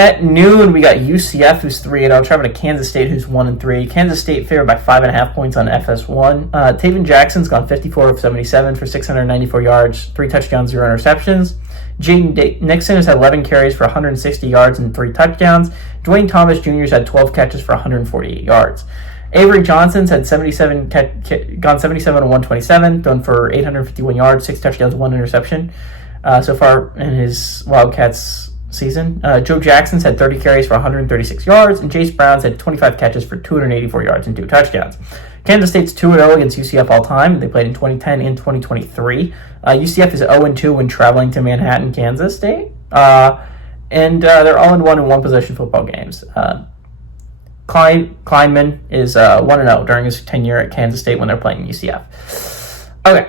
At noon, we got UCF, who's 3-0, traveling to Kansas State, who's 1-3. Kansas State favored by 5.5 points on FS1. Taven Jackson's gone 54 of 77 for 694 yards, 3 touchdowns, 0 interceptions. Jaden Nixon has had 11 carries for 160 yards and 3 touchdowns. Dwayne Thomas Jr. has had 12 catches for 148 yards. Avery Johnson's had gone 77 of 127, thrown for 851 yards, 6 touchdowns, 1 interception so far in his Wildcats season. Joe Jackson's had 30 carries for 136 yards, and Jace Brown's had 25 catches for 284 yards and 2 touchdowns. Kansas State's 2-0 against UCF all time. They played in 2010 and 2023. UCF is 0-2 when traveling to Manhattan, Kansas State. And they're 0-1 in one-possession football games. Kleinman is 1-0 during his tenure at Kansas State when they're playing UCF. Okay.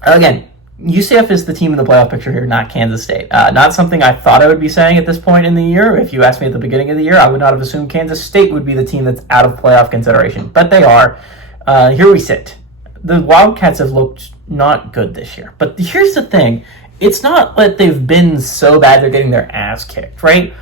Again, UCF is the team in the playoff picture here, not Kansas State. Not something I thought I would be saying at this point in the year. If you asked me at the beginning of the year, I would not have assumed Kansas State would be the team that's out of playoff consideration. But they are. Here we sit. The Wildcats have looked not good this year. But here's the thing. It's not that they've been so bad they're getting their ass kicked, right?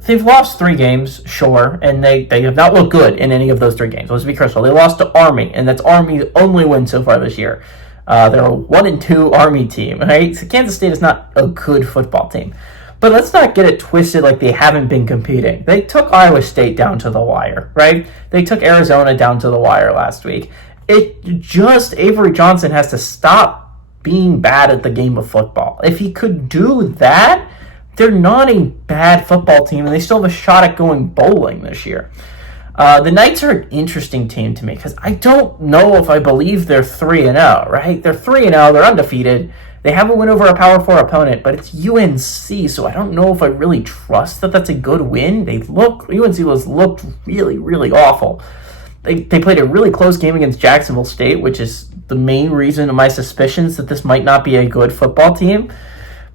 They've lost 3 games, sure, and they have not looked good in any of those 3 games. Let's be crystal. They lost to Army, and that's Army's only win so far this year. They're a 1-2 Army team, right? So Kansas State is not a good football team. But let's not get it twisted like they haven't been competing. They took Iowa State down to the wire, right? They took Arizona down to the wire last week. Avery Johnson has to stop being bad at the game of football. If he could do that, they're not a bad football team, and they still have a shot at going bowling this year. The Knights are an interesting team to me because I don't know if I believe they're 3-0, right? They're 3-0, they're undefeated. They have a win over a Power 4 opponent, but it's UNC, so I don't know if I really trust that that's a good win. UNC has looked really, really awful. They played a really close game against Jacksonville State, which is the main reason of my suspicions that this might not be a good football team.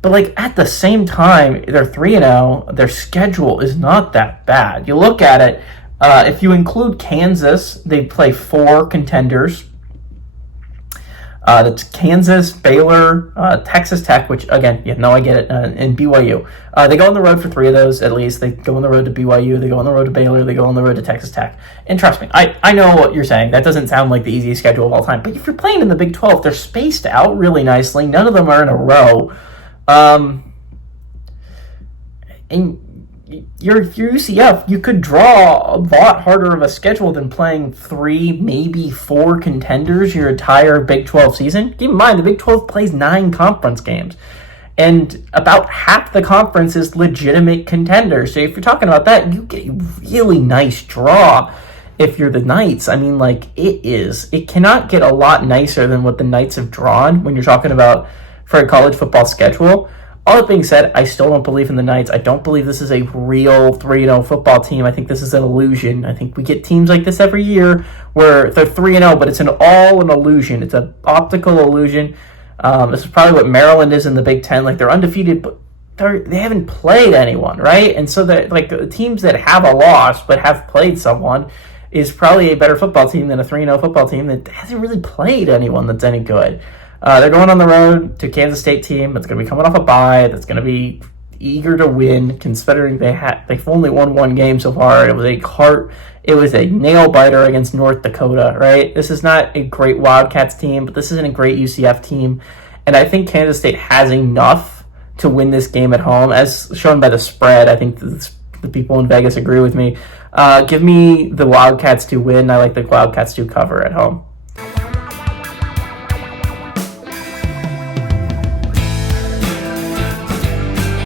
But at the same time, they're 3-0. Their schedule is not that bad. You look at it, if you include Kansas, they play 4 contenders. That's Kansas, Baylor, Texas Tech, which, again, I get it, and BYU. They go on the road for 3 of those, at least. They go on the road to BYU, they go on the road to Baylor, they go on the road to Texas Tech. And trust me, I know what you're saying. That doesn't sound like the easiest schedule of all time. But if you're playing in the Big 12, they're spaced out really nicely. None of them are in a row. And your UCF, you could draw a lot harder of a schedule than playing 3, maybe 4 contenders your entire Big 12 season. Keep in mind, the Big 12 plays 9 conference games, and about half the conference is legitimate contenders. So if you're talking about that, you get a really nice draw if you're the Knights. It cannot get a lot nicer than what the Knights have drawn when you're talking about for a college football schedule. All that being said, I still don't believe in the Knights. I don't believe this is a real 3-0 football team. I think this is an illusion. I think we get teams like this every year where they're 3-0, but it's an illusion. It's an optical illusion. This is probably what Maryland is in the Big Ten. They're undefeated, but they haven't played anyone, right? And so the teams that have a loss but have played someone is probably a better football team than a 3-0 football team that hasn't really played anyone that's any good. They're going on the road to Kansas State team that's going to be coming off a bye, that's going to be eager to win, considering they've only won 1 game so far. It was a nail biter against North Dakota, right? This is not a great Wildcats team, but this isn't a great UCF team, and I think Kansas State has enough to win this game at home, as shown by the spread. I think the people in Vegas agree with me. Give me the Wildcats to win. I like the Wildcats to cover at home.